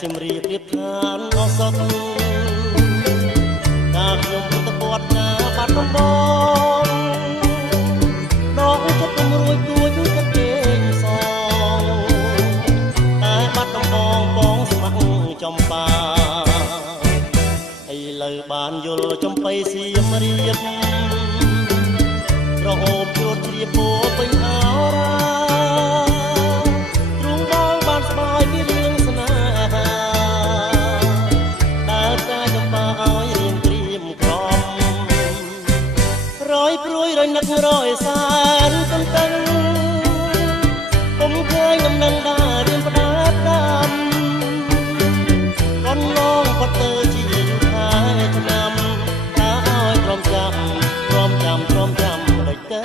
សៀមរាបរៀបឋានអសត់ការខ្ញុំទៅបត់ណាបាត់ដំបងដកចិត្តគំរួយគួចកាត់គេសងតែបាត់ដំបងបងស្ម័គ្រចំបាឥឡូវបានយល់ចំបៃសៀមរាបរហូតជួតជ្រាបពោពេញអរាទ្រង់បងបានស្បាយពីរឿងស្នេហាដែលតែចំបាឲ្យរៀងត្រៀមក្រំរយព្រួយរយនឹករយសានតន្ទឹងពុំឃើញដំណឹងដែររៀនផ្ដាប់ដាំកូនឡងផុតទៅជាយូរខែឆ្នាំតាឲ្យទ្រាំចាំដូចទៅ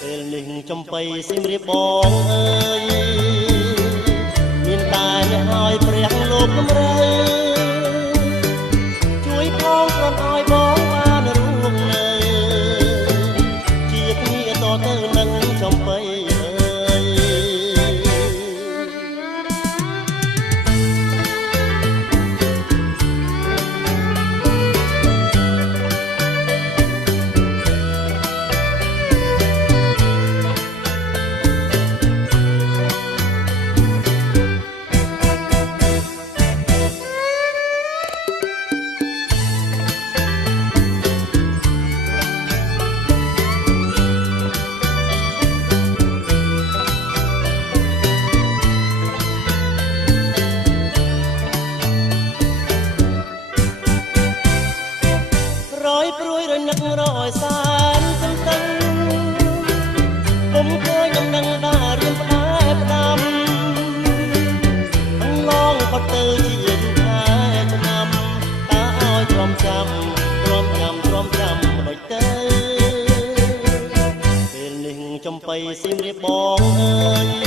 ពេលនេះចំបៃសៀមរាបបងអើយមានតែអ្នកឲ្យព្រះលោកគំរូជួយផងគ្រាន់ឲ្យបងបានរួមនៅជាគ្នាតទៅនឹងចំបៃព្រួយរនឹករយសានតន្ទឹងពុំឃើញដំណឹងដែររៀនផ្ដែផ្ដាំអង្ឡងផុតទៅជាយូរខែឆ្នាំតាឲ្យទ្រាំចាំដូចទៅពេលនេះចំបៃសៀមរាបបងអើយ